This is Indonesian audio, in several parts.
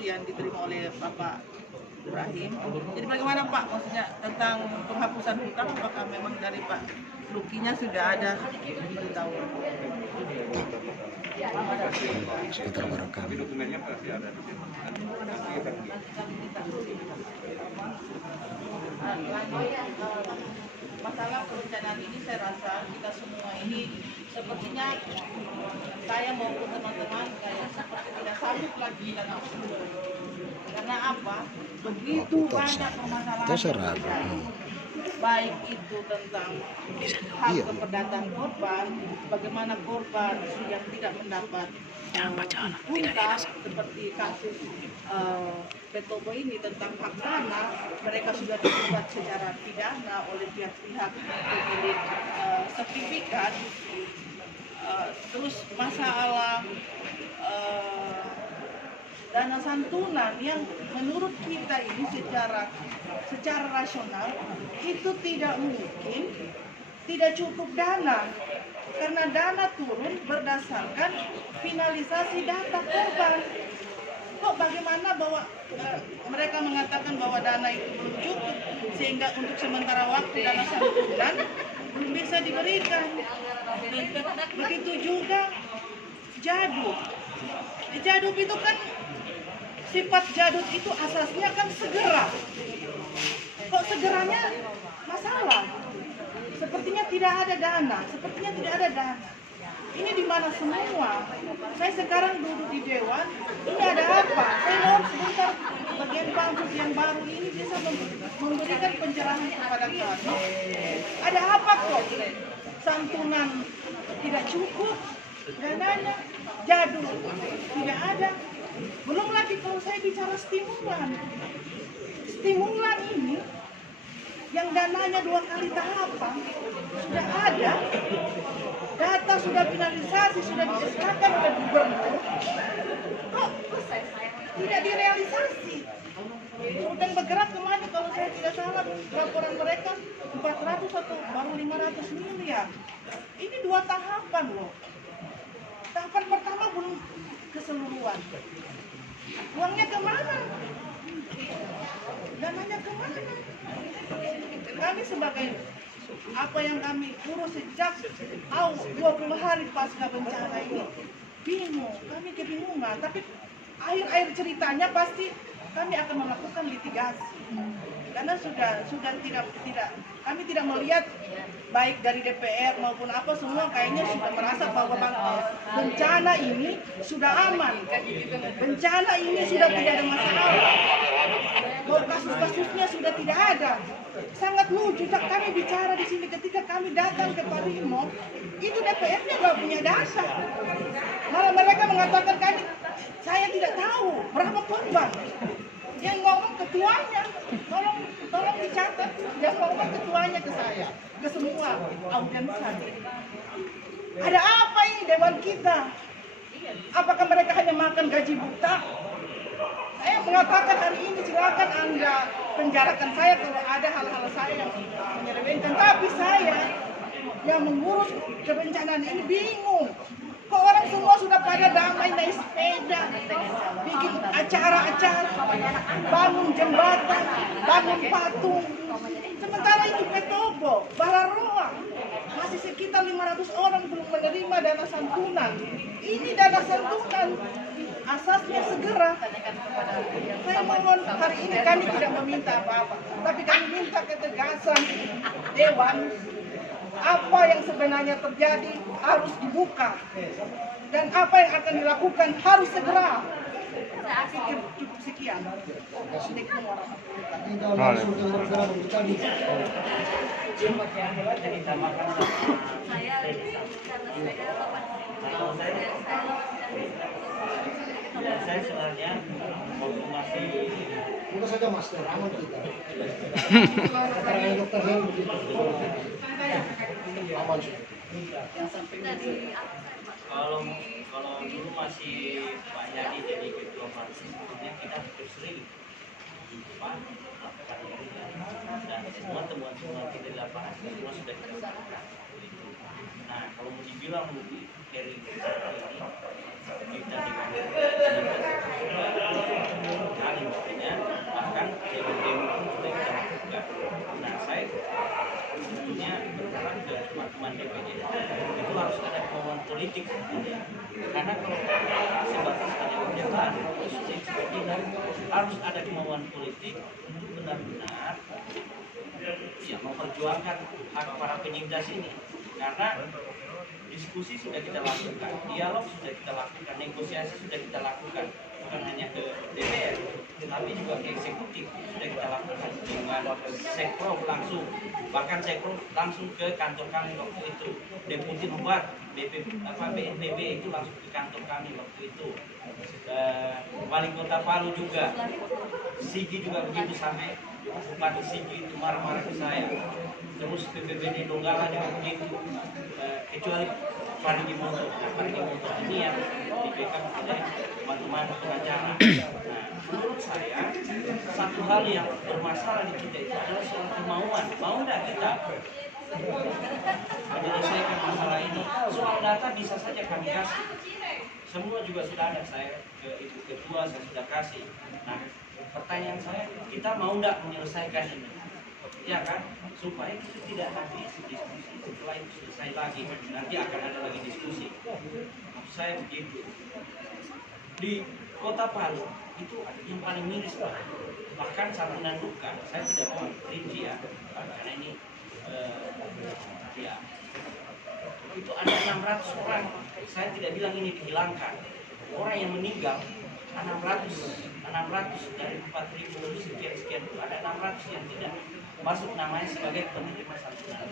yang diterima oleh Bapak Ibrahim. Jadi bagaimana Pak, maksudnya tentang penghapusan hutang, apakah memang dari Pak Lukinya sudah ada beritahu? Sekitar barangkali. Tapi dokumennya pasti ada. Masalah perencanaan ini saya rasa kita semua ini sepertinya saya maupun teman-teman kayak seperti tidak sanggup lagi kita lakukan. Karena apa? Begitu banyak permasalahan, baik itu tentang hak keperdataan korban, bagaimana korban yang tidak mendapat hutang, seperti kasus Petobo ini tentang hak tanah, mereka sudah digugat secara pidana oleh pihak-pihak pemilik sertifikat. Terus masalah dana santunan yang menurut kita ini secara rasional itu tidak mungkin tidak cukup dana, karena dana turun berdasarkan finalisasi data korban. Kok bagaimana bahwa mereka mengatakan bahwa dana itu belum cukup sehingga untuk sementara waktu dana santunan belum bisa diberikan. Begitu juga jaduk. Jaduk itu kan sifat jaduk itu asasnya kan segera. Kok segeranya masalah? Sepertinya tidak ada dana, Ini di mana semua? Saya sekarang duduk di dewan, ini ada apa? Saya mohon sebentar bagian pansus yang baru ini bisa memberikan pencerahan kepada kami. Ada apa kok? Santunan tidak cukup, dananya jadul tidak ada. Belum lagi kalau saya bicara stimulan. Stimulan ini yang dananya 2 kali tahapan sudah ada, data sudah finalisasi, sudah di-SK-kan oleh gubernur, kok tidak direalisasi. Udang bergerak kemana kalau saya tidak salah laporan mereka 400 atau baru 500 miliar. Ini 2 tahapan loh. Tahapan pertama belum keseluruhan. Uangnya kemana? Dananya kemana? Kami sebagai apa yang kami urus sejak 20 hari pasca bencana ini bingung, kami kebingungan. Tapi akhir ceritanya pasti kami akan melakukan litigasi karena sudah tidak kami tidak melihat baik dari DPR maupun apa, semua kayaknya sudah merasa bahwa bencana ini sudah aman, bencana ini sudah tidak ada masalah, bahwa kasus-kasusnya sudah tidak ada. Sangat lucu kami bicara di sini ketika kami datang ke Parimo, itu DPR-nya nggak punya data, malah mereka mengatakan saya tidak tahu berapa korban. Yang ngomong ketuanya, tolong dicatat, yang ngomong ketuanya ke saya, ke semua audiensan. Ada apa ini dewan kita? Apakah mereka hanya makan gaji buta? Saya mengatakan hari ini silakan Anda penjarakan saya kalau ada hal-hal saya yang menyerempetkan. Tapi saya yang mengurus kebencanaan ini bingung. Kok orang semua sudah pada damai naik sepeda, bikin acara-acara, bangun jembatan, bangun patung. Sementara itu Petobo, Balaroa, masih sekitar 500 orang belum menerima dana santunan. Ini dana santunan, asasnya segera. Saya mohon hari ini kami tidak meminta apa-apa, tapi kami minta ketegasan Dewan. Apa yang sebenarnya terjadi harus dibuka, dan apa yang akan dilakukan harus segera. Saya pikir cukup sekian. Saya sebenarnya konfirmasi. Buka saja Mas, aman kita. Dokter aman sih. Kalau dulu masih Pak Nyadi jadi ketua fraksi, sebetulnya kita sering dan semua temuan-temuan kita di lapangan semua sudah kita sampaikan. Nah, kalau mau dibilang dari kita ke teman-teman DPD itu harus ada kemauan politik. Karena kalau sebatas hanya pernyataan itu tidak, harus ada kemauan politik untuk benar-benar ya memperjuangkan hak para penyintas ini. Karena diskusi sudah kita lakukan, dialog sudah kita lakukan, negosiasi sudah kita lakukan, bukan hanya ke DPR, tapi juga ke eksekutif sudah kita lakukan dengan Sekprov langsung, bahkan Sekprov langsung ke kantor kami waktu itu, Deputi Membuat BNPB itu langsung ke kantor kami waktu itu, Wali Kota Palu juga, Sigi juga begitu, sampai Bupati Sigi itu marah-marah ke saya. Terus PPBD Donggala juga begitu, kecuali Parigi Moto. Nah, Parigi Moto ini yang di backup oleh teman-teman pengacara. Nah, menurut saya satu hal yang bermasalah di kita itu adalah soal kemauan. Mau nggak kita menyelesaikan masalah ini? Soal data bisa saja kami kasih. Semua juga sudah ada, saya ke Ibu Ketua saya sudah kasih. Nah, pertanyaan saya, kita mau nggak menyelesaikan ini? Ya kan, supaya itu tidak nanti diskusi setelah itu selesai lagi, nanti akan ada lagi diskusi. Maksud saya begitu. Di Kota Palu itu yang paling miris Pak. Bahkan santunan duka, saya tidak mau rinci ya, karena ini ya itu ada 600 orang. Saya tidak bilang ini dihilangkan. Orang yang meninggal 600 dari 4.000 sekian itu ada 600 yang tidak masuk namanya sebagai penerima santunan.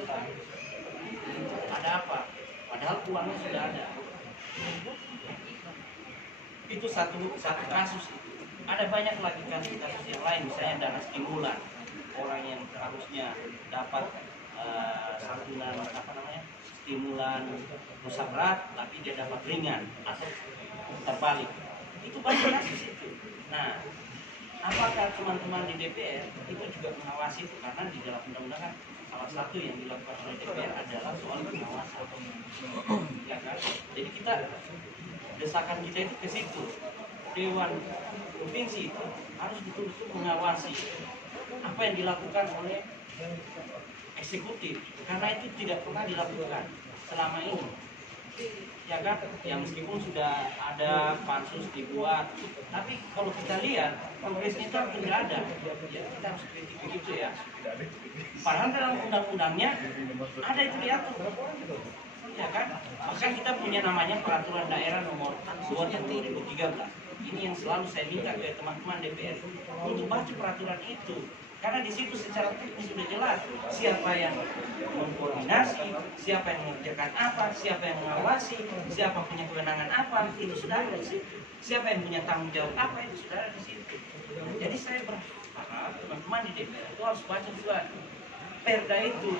Ada apa? Padahal uangnya sudah ada. Itu satu kasus itu. Ada banyak lagi kasus yang lain, misalnya dana stimulan, orang yang harusnya dapat santunan stimulan rusak berat, tapi dia dapat ringan atau terbalik. Itu banyak kasus itu. Nah, apakah teman-teman di DPR itu juga mengawasi itu? Karena di dalam undang-undang kan salah satu yang dilakukan oleh DPR adalah soal pengawasan. Ya kan? Jadi desakan kita itu ke situ. Dewan Provinsi itu harus betul-betul mengawasi apa yang dilakukan oleh eksekutif, karena itu tidak pernah dilakukan selama ini. Ya kan, ya meskipun sudah ada pansus dibuat, tapi kalau kita lihat progresnya itu tidak ada. Ya, kita harus kritik begitu ya. Padahal dalam undang-undangnya ada itu diatur, ya kan. Bahkan kita punya namanya peraturan daerah nomor 2 tahun 2013. Ini yang selalu saya minta ke teman-teman DPR untuk baca peraturan itu. Karena di situ secara teknis sudah jelas siapa yang mengkoordinasi, siapa yang mengerjakan apa, siapa yang mengawasi, siapa punya kewenangan apa, itu sudah ada di situ. Siapa yang punya tanggung jawab apa, itu sudah ada di situ. Jadi saya berharap teman-teman di DPR itu harus baca juga Perda itu,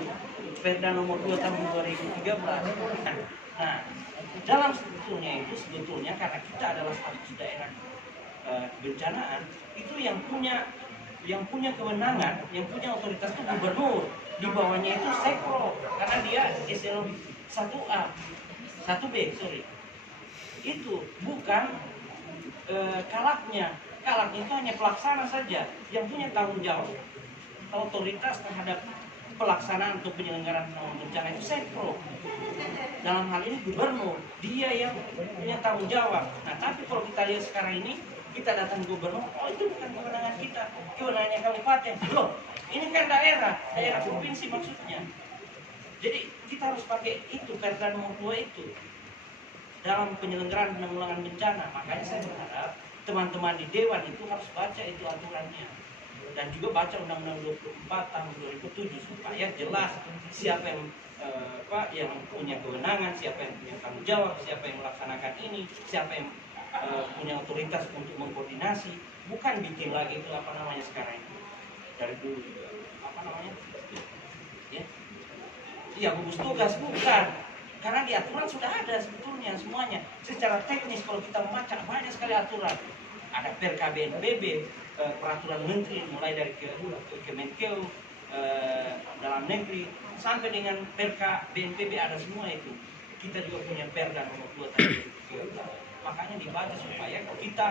Perda nomor 2 tahun 2013. Nah, dalam sebetulnya karena kita adalah status daerah kebencanaan, itu yang punya kewenangan, yang punya otoritas itu gubernur, di bawahnya itu Sekprov, karena dia eselon 1A, 1B, itu bukan kalaknya itu hanya pelaksana saja, yang punya tanggung jawab otoritas terhadap pelaksanaan untuk penyelenggaraan bencana itu Sekprov. Dalam hal ini gubernur, dia yang punya tanggung jawab. Nah, tapi kalau kita lihat sekarang ini, kita datang gubernur, oh itu bukan kewenangan kita, kewenangannya kabupaten. Loh, ini kan daerah provinsi maksudnya. Jadi kita harus pakai itu Perda nomor 2 itu dalam penyelenggaraan penanggulangan bencana. Makanya saya berharap teman-teman di Dewan itu harus baca itu aturannya. Dan juga baca Undang-Undang 24 tahun 2007 supaya jelas siapa yang punya kewenangan, siapa yang punya tanggung jawab, siapa yang melaksanakan ini, siapa yang punya otoritas untuk mengkoordinasi, bukan bikin lagi itu sekarang ini dari dulu ya gugus tugas, bukan, karena di aturan sudah ada sebetulnya semuanya. Secara teknis kalau kita membaca banyak sekali aturan, ada Perka BNPB, peraturan menteri mulai dari Kemenkeu, dalam negeri sampai dengan Perka BNPB ada semua itu. Kita juga punya Perda nomor 2 tahun 2013. Makanya dibaca supaya kita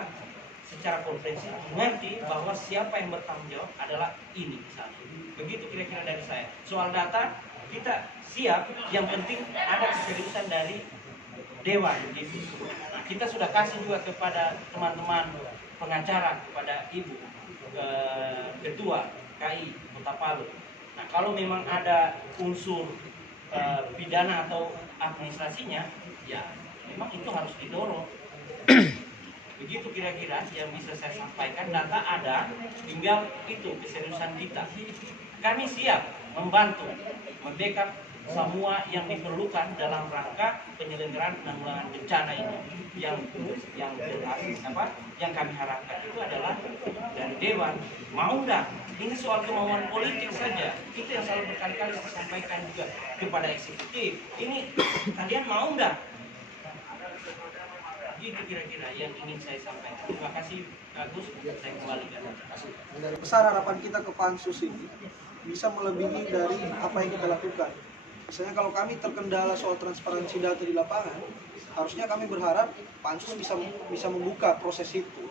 secara komprehensif mengerti bahwa siapa yang bertanggung jawab adalah ini misalnya. Begitu kira-kira dari saya. Soal data kita siap, yang penting ada keseriusan dari dewan gitu. Nah, kita sudah kasih juga kepada teman-teman pengacara, kepada ibu ketua KI Kota Palu. Nah, kalau memang ada unsur pidana atau administrasinya, ya memang itu harus didorong. Begitu kira-kira yang bisa saya sampaikan. Data ada, tinggal itu keseriusan kita. Kami siap membantu, membackup semua yang diperlukan dalam rangka penyelenggaraan penanggulangan bencana ini. Yang kami harapkan itu adalah dari dewan mau enggak. Ini soal kemauan politik saja. Itu yang selalu berkali-kali saya sampaikan juga kepada eksekutif. Ini kalian mau enggak? Itu kira-kira yang ingin saya sampaikan. Terima kasih Agus, saya kembalikan. Besar harapan kita ke pansus ini bisa melebihi dari apa yang kita lakukan. Misalnya kalau kami terkendala soal transparansi data di lapangan, harusnya kami berharap pansus bisa membuka proses itu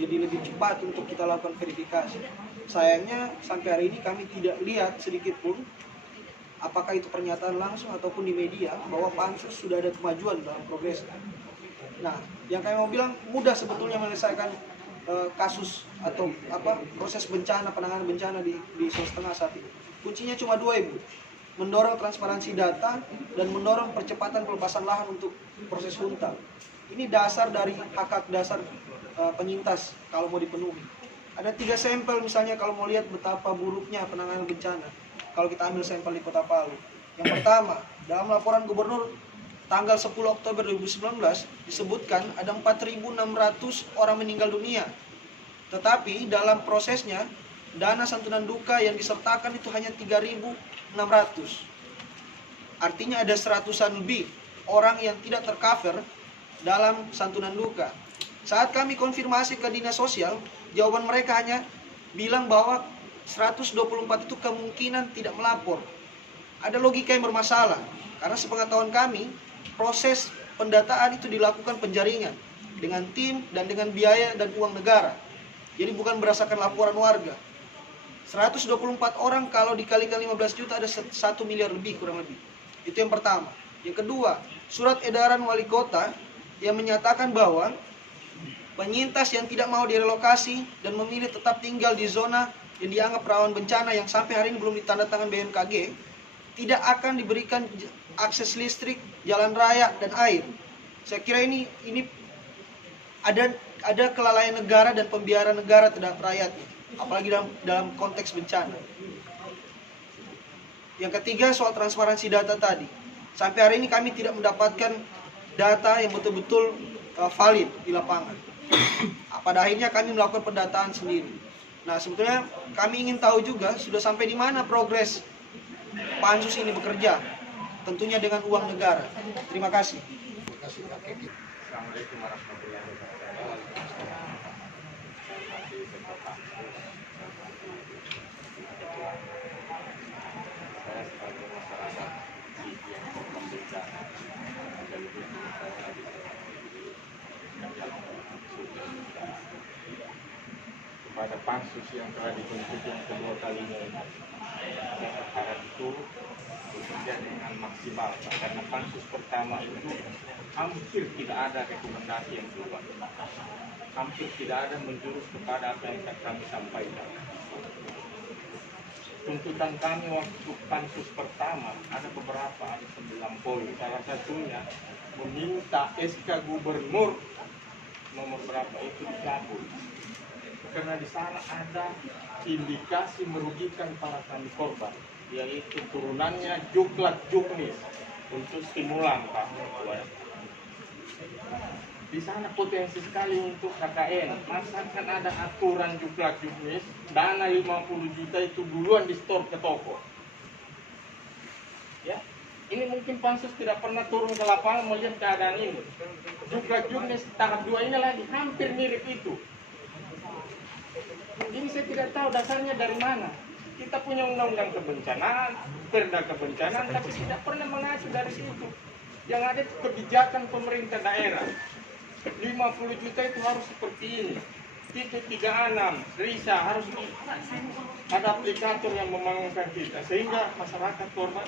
jadi lebih cepat untuk kita lakukan verifikasi. Sayangnya sampai hari ini kami tidak lihat sedikit pun apakah itu pernyataan langsung ataupun di media bahwa pansus sudah ada kemajuan dalam progresnya. Nah, yang kami mau bilang mudah sebetulnya menyelesaikan kasus atau proses bencana, penanganan bencana di Sulawesi Tengah saat ini. Kuncinya cuma dua, Ibu. Mendorong transparansi data dan mendorong percepatan pelepasan lahan untuk proses huntang. Ini dasar dari hak dasar penyintas kalau mau dipenuhi. Ada 3 sampel misalnya kalau mau lihat betapa buruknya penanganan bencana. Kalau kita ambil sampel di Kota Palu. Yang pertama, dalam laporan Gubernur tanggal 10 Oktober 2019 disebutkan ada 4.600 orang meninggal dunia. Tetapi dalam prosesnya dana santunan duka yang disertakan itu hanya 3.600. Artinya ada 100-an lebih orang yang tidak tercover dalam santunan duka. Saat kami konfirmasi ke Dinas Sosial, jawaban mereka hanya bilang bahwa 124 itu kemungkinan tidak melapor. Ada logika yang bermasalah, karena sepengetahuan kami, proses pendataan itu dilakukan penjaringan dengan tim dan dengan biaya dan uang negara. Jadi bukan berdasarkan laporan warga. 124 orang kalau dikalikan 15 juta ada 1 miliar lebih kurang lebih. Itu yang pertama. Yang kedua, surat edaran wali kota yang menyatakan bahwa penyintas yang tidak mau direlokasi dan memilih tetap tinggal di zona yang dianggap rawan bencana yang sampai hari ini belum ditandatangan BMKG tidak akan diberikan akses listrik, jalan raya, dan air. Saya kira ini ada kelalaian negara dan pembiaran negara terhadap rakyatnya, apalagi dalam konteks bencana. Yang ketiga soal transparansi data tadi. Sampai hari ini kami tidak mendapatkan data yang betul-betul valid di lapangan. Pada akhirnya kami melakukan pendataan sendiri. Nah, sebetulnya kami ingin tahu juga sudah sampai di mana progres pansus ini bekerja, tentunya dengan uang negara. Terima kasih. Assalamualaikum warahmatullahi wabarakatuh. Saya sebagai masyarakat yang korban bencana dan kepada pansus yang telah dibentuk yang kedua kalinya ini, saya berharap itu bekerja dengan maksimal karena pansus pertama itu hampir tidak ada rekomendasi yang berubah, hampir tidak ada menjurus kepada apa yang kami sampaikan. Tuntutan kami waktu pansus pertama ada beberapa, ada 9 poin. Salah satunya meminta SK Gubernur nomor berapa itu dicabut karena di sana ada indikasi merugikan para kami korban, yaitu turunannya Juklat Juknis untuk stimulan Pak. Di sana potensi sekali untuk KKN. Masakan ada aturan Juklat Juknis, dana 50 juta itu duluan di store ke toko. Ya, ini mungkin pansus tidak pernah turun ke lapangan melihat keadaan ini. Juklat Juknis tahap 2 ini lagi hampir mirip itu. Ini saya tidak tahu dasarnya dari mana. Kita punya undang-undang kebencanaan, perda kebencanaan, tapi tidak pernah mengacu dari situ. Yang ada kebijakan pemerintah daerah. 50 juta itu harus seperti ini. titik 36 Risa harus ada aplikator yang membangunkan kita sehingga masyarakat korban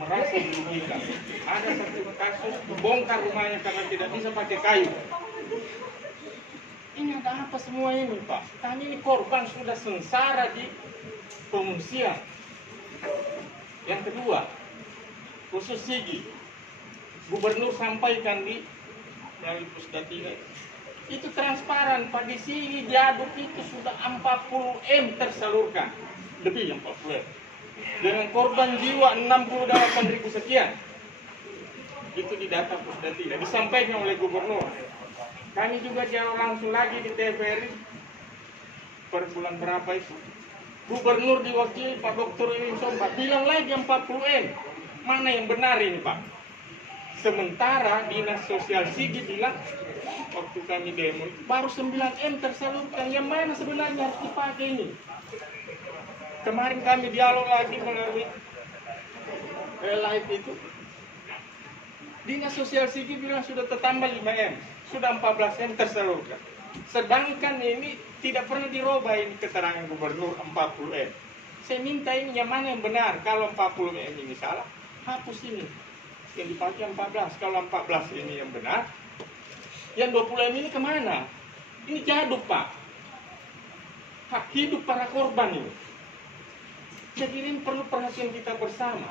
merasa dirugikan. Ada satu kasus dibongkar rumahnya karena tidak bisa pakai kayu. Ini ada apa semua ini, Pak? Kami ini korban sudah sengsara di pengungsian. Yang kedua, khusus Sigi, Gubernur sampaikan di melalui Pusdatina itu transparan, Pak. Di sini diaduk itu sudah 40 M tersalurkan, lebih yang 40 M. Dengan korban jiwa 68.000 sekian. Itu di data Pusdatina, disampaikan oleh Gubernur. Kami juga dialog langsung lagi di TVRI per bulan berapa itu. Gubernur diwakili Pak Dr. Iwin Sompa bilang lagi 40 M. Mana yang benar ini, Pak? Sementara Dinas Sosial Sigi bilang waktu kami demo baru 9 M tersalurkan. Yang mana sebenarnya harus dipakai ini? Kemarin kami dialog lagi melalui live itu. Dinas Sosial Sigi bilang sudah tertambah 5 M, sudah 14 M tersalurkan. Sedangkan ini tidak pernah dirubah ini keterangan Gubernur 40 M. Saya minta ini yang mana yang benar. Kalau 40 M ini salah, hapus ini. Yang dipakai 14. Kalau 14 ini yang benar, yang 20 M ini kemana? Ini jaduk, Pak. Hak hidup para korban ini. Jadi ini perlu perhatian kita bersama.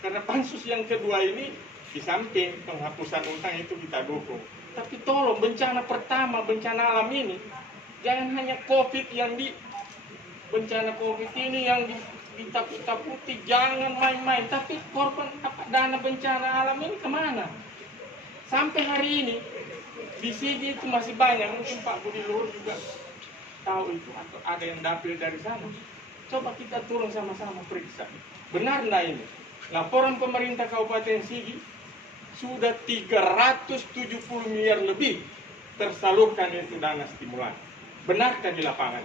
Karena pansus yang kedua ini, di samping penghapusan utang itu kita dukung. Tapi tolong bencana pertama, bencana alam ini, jangan hanya COVID yang di bencana COVID ini yang ditakut-takuti, jangan main-main. Tapi korban dana bencana alam ini kemana? Sampai hari ini di sini itu masih banyak. Mungkin Pak Budi Luhur juga tahu itu atau ada yang dapil dari sana. Coba kita turun sama-sama periksa. Benar enggak ini? Laporan pemerintah Kabupaten Sigi sudah 370 miliar lebih tersalurkan itu dana stimulan. Benarkah di lapangan?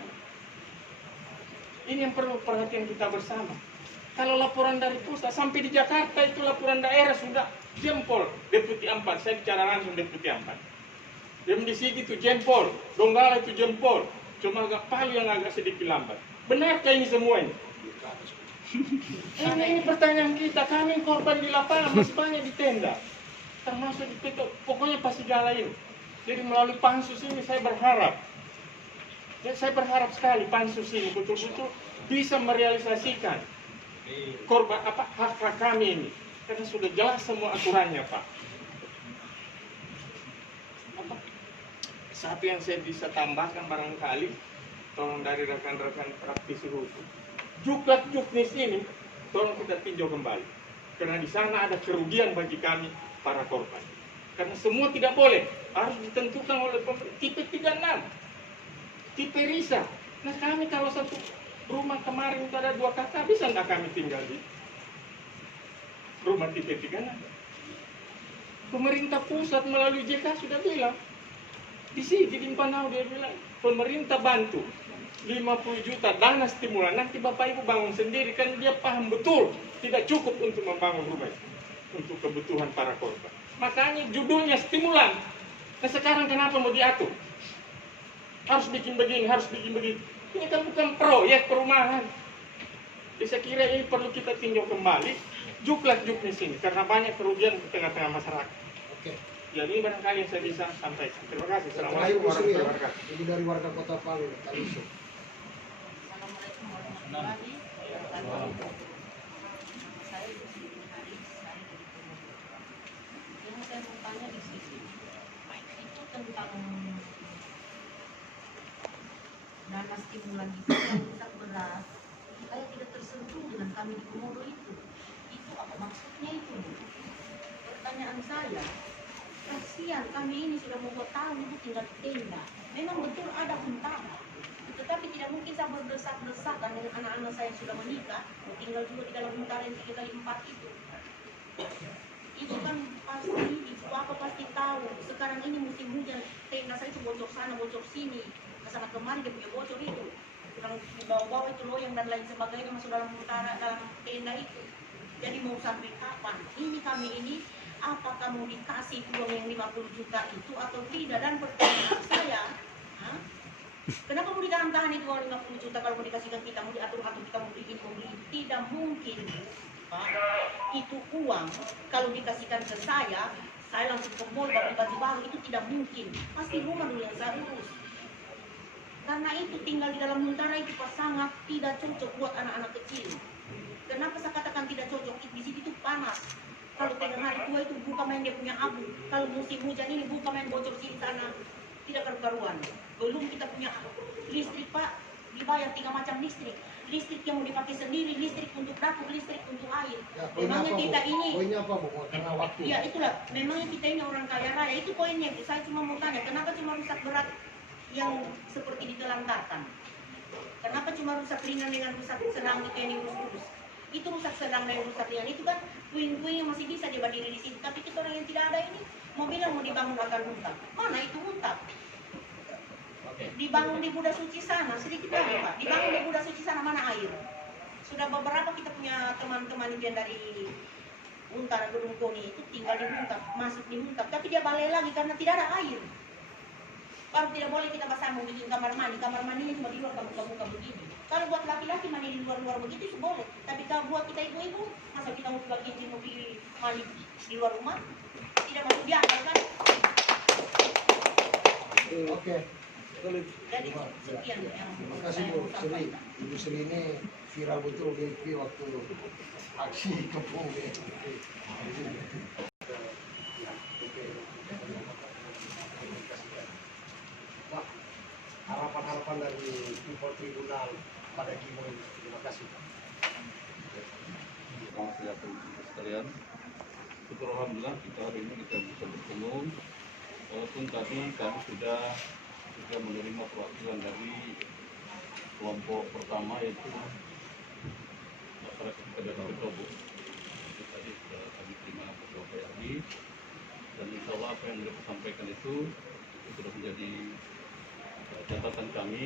Ini yang perlu perhatian kita bersama. Kalau laporan dari pusat sampai di Jakarta itu laporan daerah sudah jempol Deputi 4. Saya bicara langsung Deputi 4. Yang di Sigi itu jempol, Donggala itu jempol. Cuma agak Palu yang agak sedikit lambat. Benarkah ini semua ini? Ini pertanyaan kita. Kami korban di lapangan masih banyak di tenda. Termasuk di Peto, pokoknya pasti Sigala ini. Jadi melalui pansus ini saya berharap sekali pansus ini betul-betul bisa merealisasikan korban hak kami ini. Karena sudah jelas semua aturannya, Pak. Satu yang saya bisa tambahkan barangkali, tolong dari rekan-rekan praktisi hukum, Juklat Juknis ini tolong kita tinjau kembali. Karena di sana ada kerugian bagi kami para korban. Karena semua tidak boleh, harus ditentukan oleh pemerintah. Tipe 36, tipe Risa. Nah kami kalau satu rumah kemarin itu ada 2 kakak, bisa nggak kami tinggal di rumah tipe 36? Pemerintah pusat melalui JK sudah bilang, di sini di Panau dia bilang, pemerintah bantu 50 juta dana stimulan, nanti Bapak Ibu bangun sendiri. Kan dia paham betul tidak cukup untuk membangun rumah untuk kebutuhan para korban. Makanya judulnya stimulan. Nah sekarang kenapa mau diatur? Harus bikin begini, harus bikin begitu. Ini kan bukan proyek perumahan. Jadi saya kira ini perlu kita tinjau kembali Juklat Juknis ini, karena banyak kerugian di tengah-tengah masyarakat. Oke. Jadi ini barangkali yang saya bisa sampaikan. Terima kasih. Terakhir Assalamualaikum Bu Sri ya. warahmatullahi wabarakatuh. Jadi dari warga Kota Palu, Taliso. Assalamualaikum warahmatullahi wabarakatuh. Saya Ibu Sri Haris, saya dari Purwokerto. Yang saya mau tanya di sini, itu tentang dana stimulan itu yang rusak berat, kayak tidak tersentuh dengan kami di Komodo itu. Itu apa maksudnya itu? Pertanyaan saya, kasihan kami ini sudah mau 2 tahun itu tinggal di tenda. Memang betul ada huntara. Tetapi tidak mungkin saya berdesak-desakan dengan anak-anak saya yang sudah menikah, tinggal juga di dalam huntara yang 3x4 itu. Itu kan pasti, ibu apa pasti tahu. Sekarang ini musim hujan, tenda saya itu bocor sana, bocor sini. Kesana kemari dia punya bocor itu. Kurang di bawah-bawah itu loyang dan lain sebagainya masuk dalam huntara, dalam tenda itu. Jadi mau sampai kapan? Ini kami ini, apakah mau dikasih uang yang 50 juta itu atau tidak? Dan pertanyaan saya, Kenapa mau ditahan-tahan itu uang 50 juta kalau mau dikasihkan kita, mau diatur-atur kita mau beli ini, mau beli ini? Tidak mungkin, Pak. Itu uang kalau dikasihkan ke saya langsung ke mall beli baju baru, itu tidak mungkin. Pasti rumah dulu yang saya urus. Karena itu tinggal di dalam huntara itu Pak, sangat tidak cocok buat anak-anak kecil. Kenapa saya katakan tidak cocok? Di situ itu panas. Kalau tengah hari tua itu buka main dia punya abu. Kalau musim hujan ini buka main bocor sini sana. Tidak karu-karuan. Belum kita punya listrik Pak, dibayar 3 macam listrik. Listrik yang mau dipakai sendiri, listrik untuk dapur, listrik untuk air. Ya, poinnya Memangnya apa, kita Bu? ini, Poinnya apa, Bu? Karena waktu. ya itulah, memangnya kita ini orang kaya raya. Itu poinnya. Saya cuma mau tanya, kenapa cuma rusak berat yang seperti ditelantarkan? Kenapa cuma rusak ringan dengan rusak sedang itu yang urus-urus? Itu rusak sedang dan rusak ringan itu kan puing-puing yang masih bisa dia berdiri di situ. Tapi kita orang yang tidak ada ini mau bilang mau dibangun akan huntap. Mana itu huntap? Dibangun di Buddha Suci sana, sedikit lagi Pak. Dibangun di Buddha Suci sana, mana air? Sudah beberapa kita punya teman-teman yang dari Untara Gunung Koni itu tinggal di Huntap, masuk di Huntap, tapi dia balai lagi karena tidak ada air. Baru tidak boleh kita pasang mau bikin kamar mandinya cuma di luar buka-buka begini. Kalau buat laki-laki mandi di luar-luar begitu itu boleh, tapi kalau buat kita ibu-ibu, masa kita mau bikin mobil mandi di luar rumah, tidak masuk di akal kan? Oke. Jadi sekian yang Terima kasih saya Bu mau Sri. sampaikan. Ibu Sri ini viral betul di FB waktu aksi kepung ya. Pak, harapan-harapan dari people tribunal pada Gimo ini. Terima kasih. Selamat siang teman-teman sekalian. Syukur alhamdulillah kita hari ini kita bisa bertemu. Walaupun tadi kami sudah menerima perwakilan dari kelompok pertama yaitu masyarakat Kedai Tobo. Tadi sudah kami terima beberapa lagi dan insya Allah apa yang mereka sampaikan itu sudah menjadi catatan kami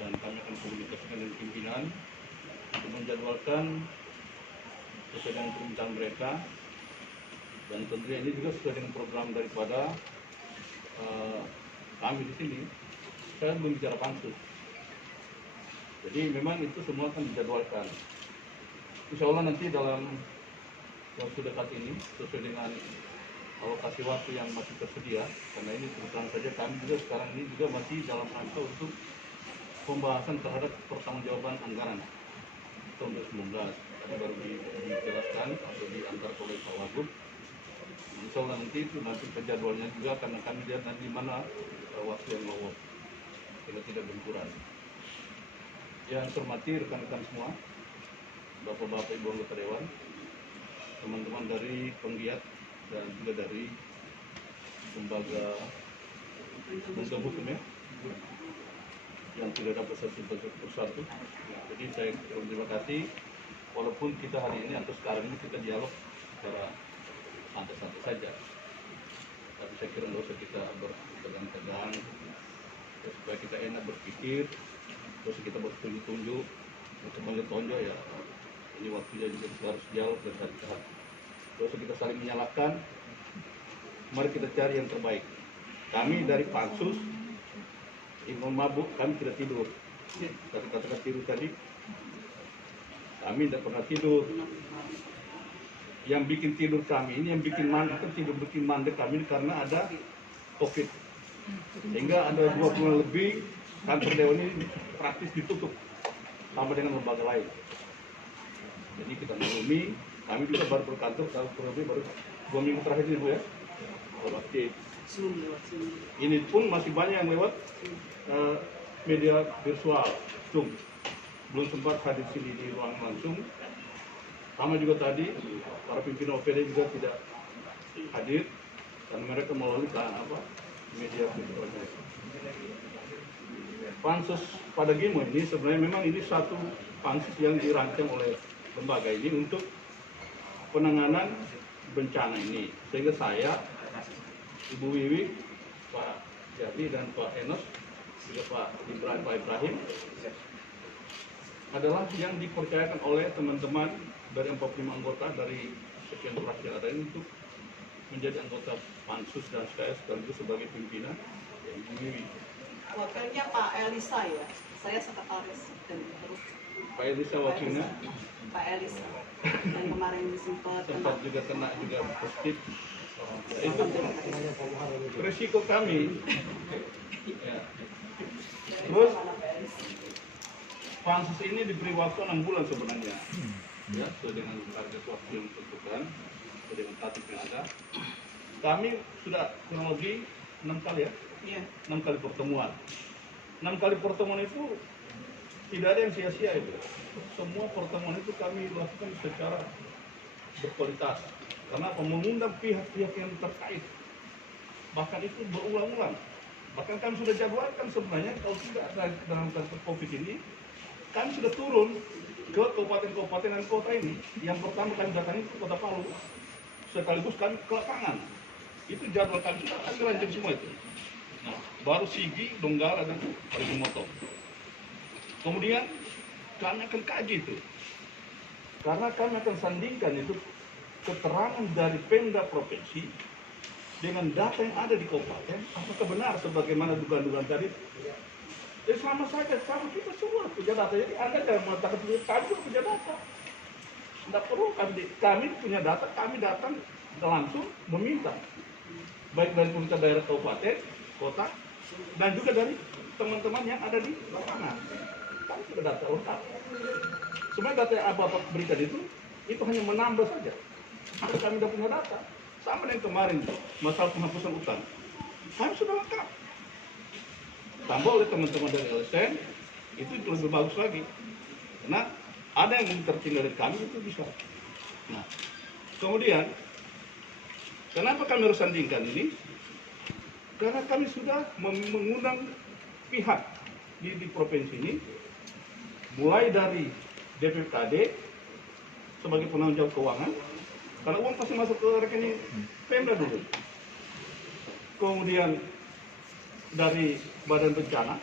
dan kami akan komunikasikan dengan pimpinan untuk menjadwalkan sesuai dengan permintaan mereka dan tentunya ini juga sesuai dengan program daripada kami di sini. Saya belum bicara pansus, jadi memang itu semua akan dijadwalkan. Insya Allah nanti dalam waktu dekat ini sesuai dengan alokasi waktu yang masih tersedia, karena ini terus terang saja kami juga sekarang ini juga masih dalam rangka untuk pembahasan terhadap pertanggungjawaban anggaran tahun 2019. Tadi baru dijelaskan atau diantar oleh Pak Wagub. Insya Allah nanti itu nanti penjadwalnya juga karena kami lihat nanti mana waktu yang lowong sehingga tidak benturan. Yang hormati rekan-rekan semua, bapak-bapak ibu anggota dewan, teman-teman dari penggiat dan juga dari lembaga hukum ya, yang tidak dapat satu persatu. Jadi saya terima kasih. Walaupun kita hari ini atau sekarang ini kita dialog secara santai-santai saja, tapi saya kira nggak usah kita bertegang-tegang supaya kita enak berpikir, terus kita bertunjuk-tunjuk untuk melihat tonjok ya. Ini waktunya juga kita harus dialog dan sehat-sehat. Terus kita saling menyalahkan. Mari kita cari yang terbaik. Kami dari Pansus, Imam Mabuk, kami tidak tidur. Tapi katakan tidur tadi, kami tidak pernah tidur. Yang bikin tidur kami ini, yang bikin mandek, bikin mandek kami ini karena ada COVID. Sehingga ada 2 bulan lebih kantor dewan ini praktis ditutup sama dengan lembaga lain. Jadi kita maklumi, kami juga baru berkantor kurang lebih baru 2 minggu terakhir ini Bu ya. Oke. Ini pun masih banyak yang lewat media virtual, Zoom. Belum sempat hadir sini di ruang langsung. Sama juga tadi para pimpinan OPD juga tidak hadir karena mereka melalui media virtual. Pansus pada Gimo ini sebenarnya memang ini satu pansus yang dirancang oleh lembaga ini untuk penanganan bencana ini. Sehingga saya, Ibu Wiwi, Pak Jati dan Pak Enos, juga Pak Ibrahim adalah yang dipercayakan oleh teman-teman dari 45 anggota dari sekian fraksi yang ada ini untuk menjadi anggota pansus dan saya sekaligus sebagai pimpinan Ibu Wiwi. Wakilnya Pak Elisa ya, saya sekretaris dan terus Pak Elisa wakilnya Pak Elisa yang kemarin sempat sempat juga kena juga positif. Itu pun resiko kami. Ya. Terus pansus ini diberi waktu 6 bulan sebenarnya, ya, sesuai dengan target waktu yang ditentukan, sesuai dengan tatip yang ada. Kami sudah kurang lebih 6 kali ya, Iya. 6 kali pertemuan. 6 kali pertemuan itu tidak ada yang sia-sia itu. Semua pertemuan itu kami lakukan secara berkualitas. Karena mengundang pihak-pihak yang terkait. Bahkan itu berulang-ulang. Bahkan kami sudah jadwalkan sebenarnya kalau tidak ada dalam kasus COVID ini, kami sudah turun ke kabupaten-kabupaten dan kota ini. Yang pertama kami datangi ke Kota Palu, sekaligus kami ke lapangan. Itu jadwal kami sudah kami rancang semua itu. Nah, baru Sigi, Donggala dan Parigimoto. Kemudian kami akan kaji itu, karena kami akan sandingkan itu keterangan dari Pemda provinsi dengan data yang ada di kabupaten, apakah benar sebagaimana dugaan-dugaan tadi. Ya sama saja, sama kita semua punya data. Jadi Anda jangan mengatakan kami punya data. Tidak perlu kami punya data, kami datang langsung meminta, baik dari pemerintah daerah kabupaten, kota, dan juga dari teman-teman yang ada di lapangan. Kami sudah data lengkap. Sebenarnya data yang Bapak berikan itu hanya menambah saja. Karena kami sudah punya data. Sama dengan kemarin, masalah penghapusan utang. Kami sudah lengkap. Tambah oleh teman-teman dari LSM, itu lebih bagus lagi. Karena ada yang tertinggal dari kami, itu bisa. Nah, kemudian, kenapa kami harus sandingkan ini? Karena kami sudah mengundang pihak di provinsi ini, mulai dari DPKD sebagai penanggung jawab keuangan, karena uang pasti masuk ke rekening Pemda dulu. Kemudian dari Badan Bencana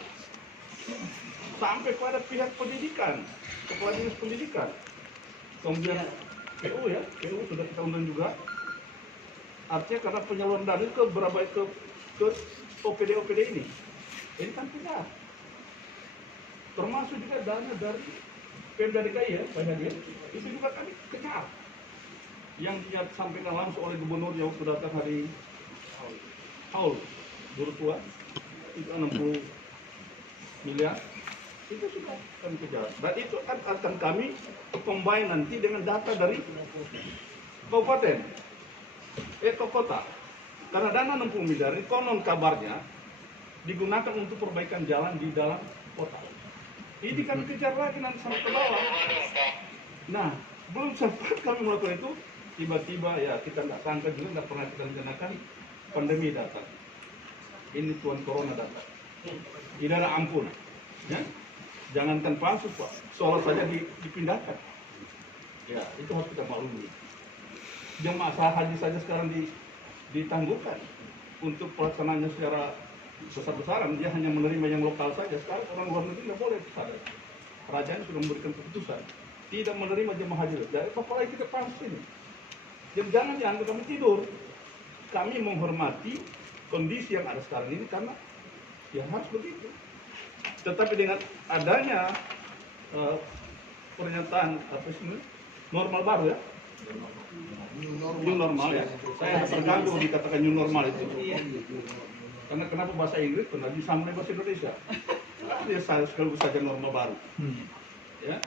sampai pada pihak pendidikan, kepala dinas pendidikan. Kemudian PU ya, PU sudah kita undang juga. Artinya karena penyaluran dana ke berapa ke OPD ini. Ini kan tidak. Termasuk juga dana dari Pemda DKI ya, banyak dia. Itu juga kami kejar. Yang disampaikan langsung oleh gubernur yang sudah datang hari haul guru tua itu 60 miliar itu sudah kami kejar. Dan itu akan kami combine nanti dengan data dari kabupaten ke kota. Karena dana 60 miliar ini konon kabarnya digunakan untuk perbaikan jalan di dalam kota. Ini kami kejar lagi nanti sampai ke bawah. Nah, belum sempat kami melakukan itu, tiba-tiba ya kita nggak sangka juga, nggak pernah kita rencanakan pandemi datang. Ini Tuhan Corona datang. Tidak ada ampun. Ya? Jangankan pansus Pak, soal saja dipindahkan. Ya, itu harus kita maklumi. Jemaah haji saja sekarang ditangguhkan untuk pelaksanaannya secara besar-besaran. Dia hanya menerima yang lokal saja. Sekarang orang luar negeri nggak boleh kesana. Kerajaan sudah memberikan keputusan tidak menerima jemaah haji. Jadi apalagi kita pansus ini. Dan jangan dianggap kami tidur. Kami menghormati kondisi yang ada sekarang ini karena ya harus begitu. Tetapi dengan adanya pernyataan apa sih normal baru ya, new normal ya. Saya terganggu dikatakan new normal itu. Karena kenapa bahasa Inggris pernah disambung bahasa Indonesia? Karena dia sekaligus saja normal baru. Ya.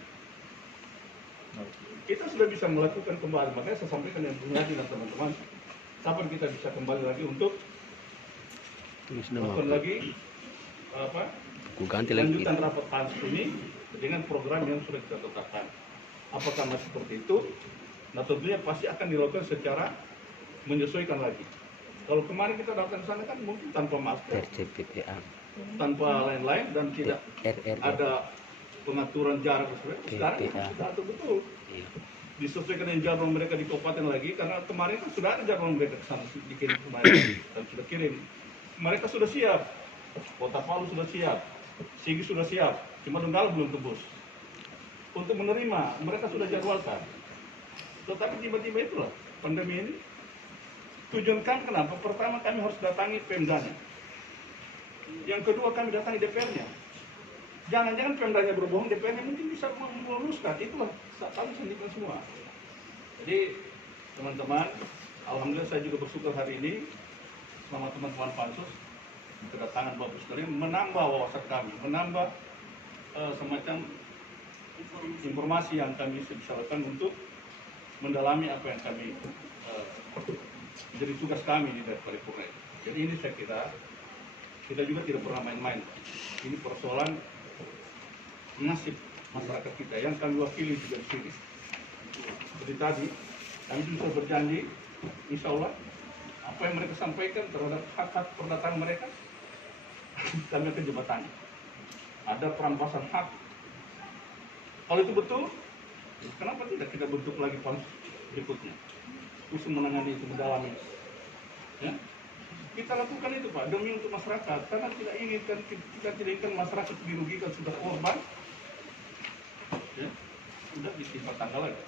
Kita sudah bisa melakukan kembali, makanya saya sampaikan yang punya dan teman-teman, kapan kita bisa kembali lagi untuk melakukan lagi lanjutan rapat pansus ini dengan program yang sudah kita tetapkan. Apakah masih seperti itu? Nah tentunya pasti akan dilakukan secara menyesuaikan lagi. Kalau kemarin kita datang ke sana kan mungkin tanpa masker, tanpa lain-lain dan tidak ada pengaturan jarak. Sekarang sudah atur betul. Disesuaikan dengan jadwal mereka di kabupaten lagi, karena kemarin kan sudah ada jadwal mereka ke sana dikirim kemarin dan sudah kirim. Mereka sudah siap, Kota Palu sudah siap, Sigi sudah siap, cuma Donggala belum tembus. Untuk menerima, mereka sudah jadwalkan. Tetapi tiba-tiba itulah pandemi ini. Tujuan kami kenapa? Pertama kami harus datangi Pemdanya. Yang kedua, kami datangi DPR-nya. Jangan-jangan Pemdanya berbohong, DPR-nya mungkin bisa meluluskan. Itulah kami sendirikan semua. Jadi teman-teman, alhamdulillah saya juga bersyukur hari ini sama teman-teman pansus kedatangan Bapak sekalian menambah wawasan kami, menambah semacam informasi yang kami bisa lakukan untuk mendalami apa yang kami menjadi tugas kami di paripurna. Jadi ini saya kira kita juga tidak pernah main-main. Ini persoalan nasib masyarakat kita yang kami wakili juga di sini. Seperti tadi, kami juga berjanji, insya Allah, apa yang mereka sampaikan terhadap hak-hak perdata mereka, kami akan jembatani. Ada perampasan hak. Kalau itu betul, kenapa tidak kita bentuk lagi pansus berikutnya? Khusus menangani itu, mendalami. Ya? Kita lakukan itu Pak, demi untuk masyarakat. Karena tidak inginkan, kita tidak inginkan masyarakat dirugikan, sudah korban. Ya? Sudah ditimpa tanggal lagi.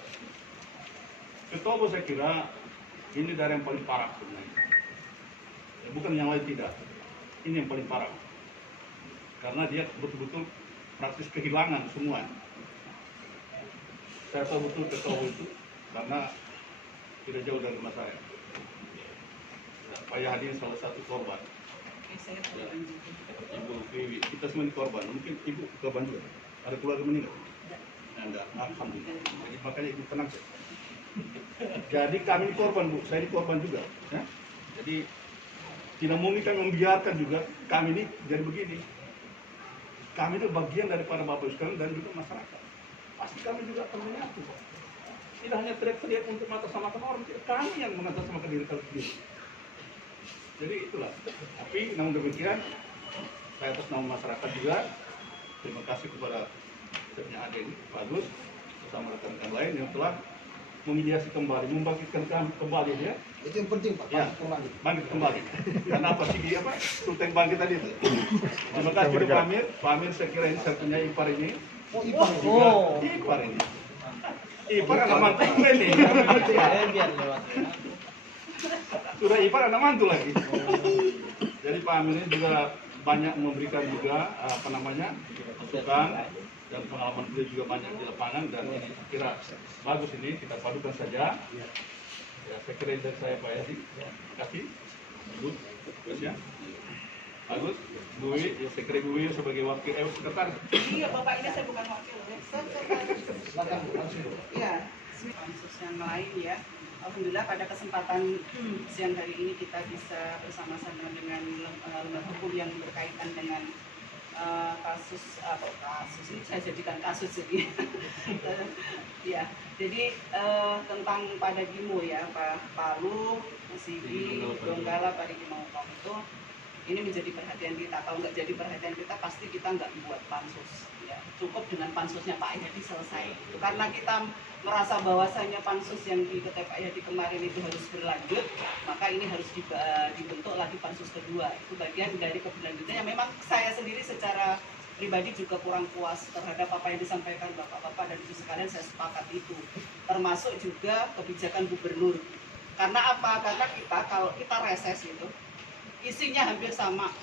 Ketua saya kira ini dari yang paling parah sebenarnya. Ya, bukan yang lain tidak. Ini yang paling parah. Karena dia betul-betul praktis kehilangan semua. Saya tahu betul ketua itu karena tidak jauh dari rumah saya. Pak Yahdi salah satu korban. Ya, Ibu Wiwi, kita semua ini korban. Mungkin Ibu korban juga. Ada keluarga meninggal? Tidak. Alhamdulillah. Jadi makanya Ibu tenang saja. Jadi kami korban Bu, saya ini korban juga. Ya? Jadi tidak mungkin kami membiarkan juga kami ini jadi begini. Kami itu bagian daripada Bapak sekalian dan juga masyarakat. Pasti kami juga akan menyatu. Tidak hanya teriak-teriak untuk mengatasnamakan orang, kami yang mengatasnamakan diri kami sendiri. Jadi itulah. Tapi namun demikian, saya atas nama masyarakat juga terima kasih kepada Chefnya Ade ini, Pak Agus, bersama rekan-rekan lain yang telah memediasi kembali, membangkitkan kami kembali ya. Itu yang penting Pak, Ya, kembali. bangkit kembali. Karena apa sih dia apa? Sultan bangkit tadi itu. Terima kasih Pak Amir. Pak Amir saya kira ini satunya ipar ini. Oh, Ipar. Juga ipar ini. Ipar anak mantu juga nih. Sudah ipar anak mantu lagi. Jadi Pak Amir ini juga banyak memberikan juga apa namanya masukan dan pengalaman beliau juga banyak di lapangan dan ini kira bagus ini kita padukan saja. Ya, saya kira dari saya Pak Yadi. Terima kasih. Ibu, terus ya. Bagus. Bu Wiwi, ya, saya kira Bu Wiwi sebagai wakil sekretaris. Iya, Bapak ini saya bukan wakil. Iya, pansus yang lain ya. Alhamdulillah pada kesempatan siang hari ini kita bisa bersama-sama dengan lembaga hukum yang berkaitan dengan kasus ini saya jadikan kasus ini. Ya, jadi tentang pada Gimo ya, Pak Palu, Sigi, Donggala, pada Gimo itu ini menjadi perhatian kita. Kalau nggak jadi perhatian kita, pasti kita nggak buat pansus. Ya, cukup dengan pansusnya Pak Yadi selesai. Itu karena kita merasa bahwasannya pansus yang diketok Pak Yadi kemarin itu harus berlanjut, maka ini harus dibentuk lagi pansus kedua. Itu bagian dari keberlanjutannya. Memang saya sendiri secara pribadi juga kurang puas terhadap apa yang disampaikan Bapak-Bapak dan Ibu sekalian, saya sepakat itu. Termasuk juga kebijakan gubernur. Karena apa? Karena kita kalau kita reses itu isinya hampir sama.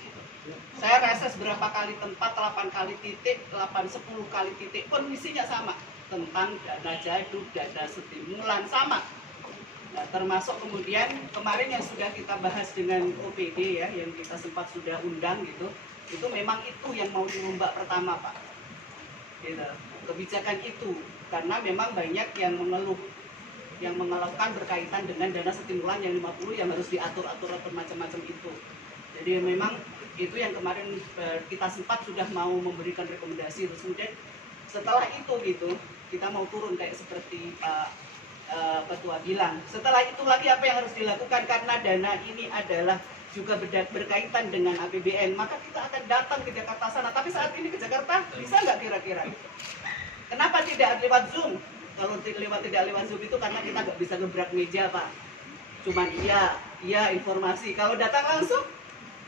Saya reses berapa kali tempat, 8 kali titik, 10 kali titik pun isinya sama. Tentang dana jaduk, dana stimulan, sama. Nah, termasuk kemudian kemarin yang sudah kita bahas dengan OPD ya, yang kita sempat sudah undang gitu, itu memang itu yang mau dirombak pertama Pak. Gitu. Kebijakan itu, karena memang banyak yang mengeluh, yang mengeluhkan berkaitan dengan dana stimulan yang 50 yang harus diatur-atur macam-macam itu. Jadi memang itu yang kemarin kita sempat sudah mau memberikan rekomendasi. Terus kemudian setelah itu gitu, kita mau turun kayak seperti Pak Ketua bilang. Setelah itu lagi apa yang harus dilakukan, karena dana ini adalah juga berkaitan dengan APBN, maka kita akan datang ke Jakarta sana. Tapi saat ini ke Jakarta bisa nggak kira-kira? Kenapa tidak lewat Zoom? Kalau tidak lewat Zoom itu karena kita nggak bisa gebrak meja Pak. Cuman iya informasi. Kalau datang langsung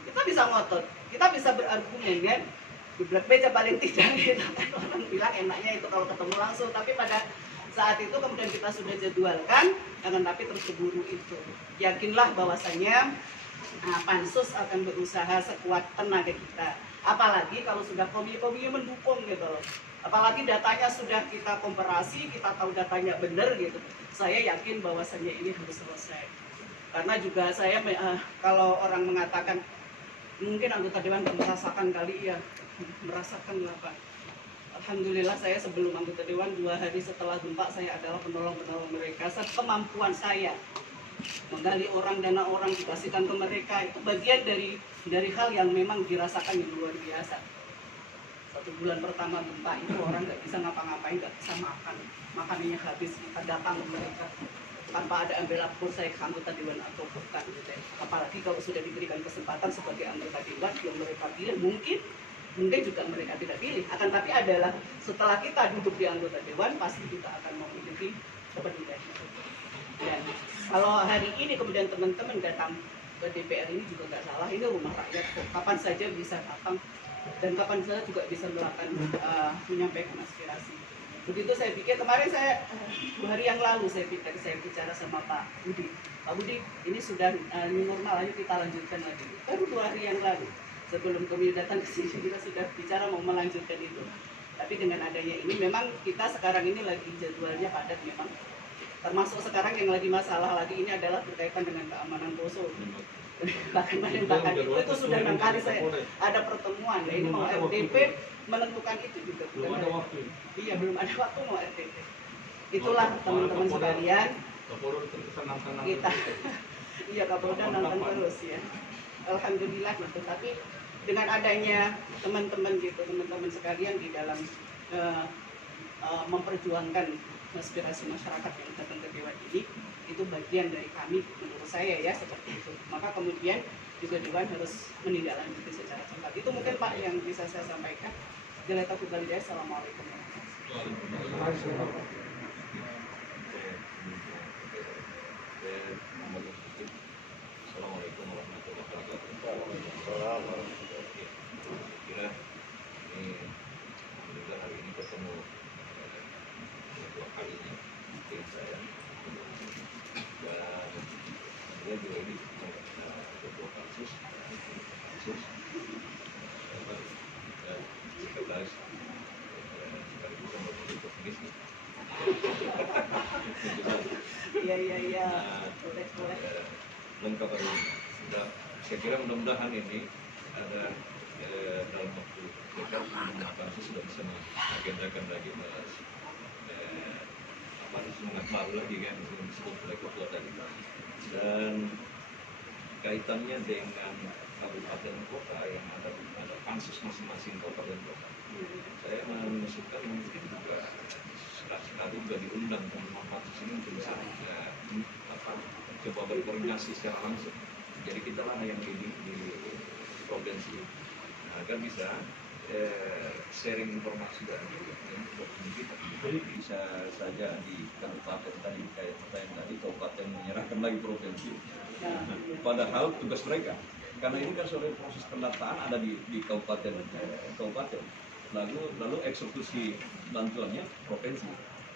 kita bisa ngotot, kita bisa berargumen kan. Gebrak meja paling tidak gitu kan, orang bilang enaknya itu kalau ketemu langsung. Tapi pada saat itu kemudian kita sudah jadwalkan, jangan tapi terus keburu itu. Yakinlah bahwasanya Pansus akan berusaha sekuat tenaga kita. Apalagi kalau sudah komisi-komisi mendukung gitu loh. Apalagi datanya sudah kita komparasi, kita tahu datanya benar gitu. Saya yakin bahwasannya ini harus selesai. Karena juga saya kalau orang mengatakan mungkin anggota dewan merasakan kali ya, merasakan apa. Alhamdulillah saya sebelum anggota dewan 2 hari setelah gempa saya adalah penolong-penolong mereka. Kemampuan saya menggali orang, dana orang dikasihkan ke mereka itu bagian dari hal yang memang dirasakan yang luar biasa. 1 bulan pertama gempa itu orang nggak bisa ngapa-ngapain, nggak bisa makan, makanannya habis, kita datang ke mereka tanpa ada ambil lapor saya ke anggota dewan atau bukan gitu. Apalagi kalau sudah diberikan kesempatan sebagai anggota dewan yang mereka pilih, mungkin juga mereka tidak pilih, akan tapi adalah setelah kita duduk di anggota dewan pasti kita akan memiliki kepedulian. Dan kalau hari ini kemudian teman-teman datang ke DPR ini juga nggak salah, ini rumah rakyat kok, kapan saja bisa datang dan kapan saja juga bisa melakukan menyampaikan aspirasi. Begitu saya pikir, kemarin saya 2 hari yang lalu saya bicara sama Pak Budi. Pak Budi, ini sudah new normal, ayo kita lanjutkan lagi. Baru 2 hari yang lalu, sebelum kami datang ke sini kita sudah bicara mau melanjutkan itu. Tapi dengan adanya ini memang kita sekarang ini lagi jadwalnya padat memang. Termasuk sekarang yang lagi masalah lagi ini adalah berkaitan dengan keamanan Poso. Bahkan itu sudah 6 kali saya ada pertemuan. Ya, ini mau RDP menentukan itu juga. Belum ada waktu. Iya, belum ada waktu mau RDP. Itulah teman-teman sekalian. Kita, iya Kapolda nonton terus ya. Alhamdulillah gitu. Tapi dengan adanya teman-teman gitu, teman-teman sekalian di dalam memperjuangkan aspirasi masyarakat yang datang ke dewan ini, itu bagian dari kami menurut saya ya seperti itu. Maka kemudian juga dewan harus menindaklanjuti secara cepat. Itu mungkin Pak yang bisa saya sampaikan. Assalamualaikum warahmatullahi wabarakatuh. Assalamualaikum warahmatullahi wabarakatuh. Kira ini alhamdulillah hari ini ketemu dua kalinya dengan saya dan dia juga ini ketua pansus sekaligus membentuk komisi. Iya. Boleh. Lengkap hari ini. Saya kira mudah-mudahan ini ada dalam waktu dekat pansus sudah bisa mengagendakan lagi semangat baru lagi kan yang disebut oleh ketua tadi, dan kaitannya dengan kabupaten kota yang ada pansus masing-masing kabupaten kota. Saya mengusulkan mungkin juga sekali juga diundang teman-teman pansus ini untuk bisa coba berkoordinasi secara langsung. Jadi kita lah yang di provinsi agar bisa sharing informasi dan kita. Jadi bisa saja di kabupaten tadi kayak pertanyaan tadi, kabupaten menyerahkan lagi provinsi. Padahal tugas mereka, karena ini kan soal proses pendataan ada di kabupaten, lalu eksekusi bantuannya provinsi.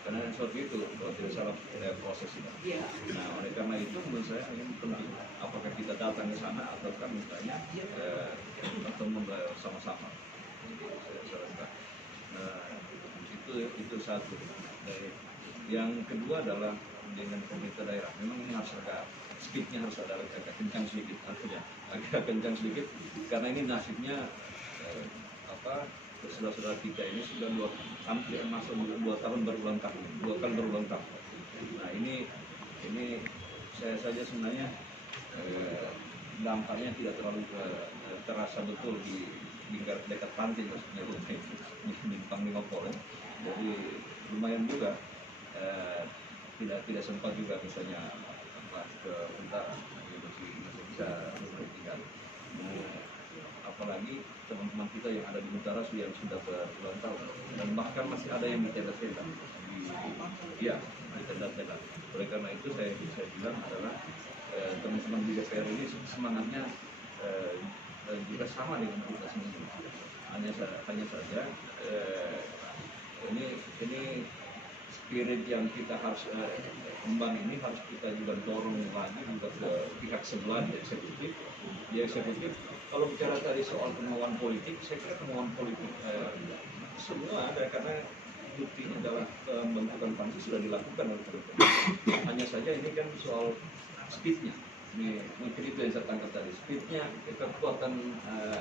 Karena seperti itu kalau tidak salah proses ini. Nah, oleh karena itu menurut saya ini penting. Apakah kita datang ke sana ataukah misalnya bertemu bersama-sama. Itu satu. Yang kedua adalah dengan pemerintah daerah. Memang ini harus agak speednya harus ada agak kencang sedikit, artinya agak kencang sedikit karena ini nasibnya saudara-saudara kita ini sudah hampir masuk 2 tahun berulang tahun, 2 kali berulang tahun. Nah ini saya saja sebenarnya dampaknya tidak terlalu terasa betul di lingkar dekat pantai, maksudnya di Panglima ya. Jadi lumayan juga tidak sempat juga misalnya ke utara masih bisa tinggal. Apalagi teman-teman kita yang ada di utara yang sudah berulang tahun dan bahkan masih ada yang di tenda-tenda di tenda-tenda. Oleh karena itu saya bilang adalah teman-teman di DPR ini semangatnya juga sama dengan kita sendiri. Hanya saja ini spirit yang kita harus kembang ini harus kita juga dorong lagi juga ke pihak sebelah di eksekutif. Di eksekutif, kalau bicara tadi soal kemauan politik, saya kira kemauan politik semua ada, karena bukti dalam pembentukan pansus sudah dilakukan oleh teman-teman. Hanya saja ini kan soal speednya. Ini mungkin itu yang saya tangkap tadi, speednya, kekuatan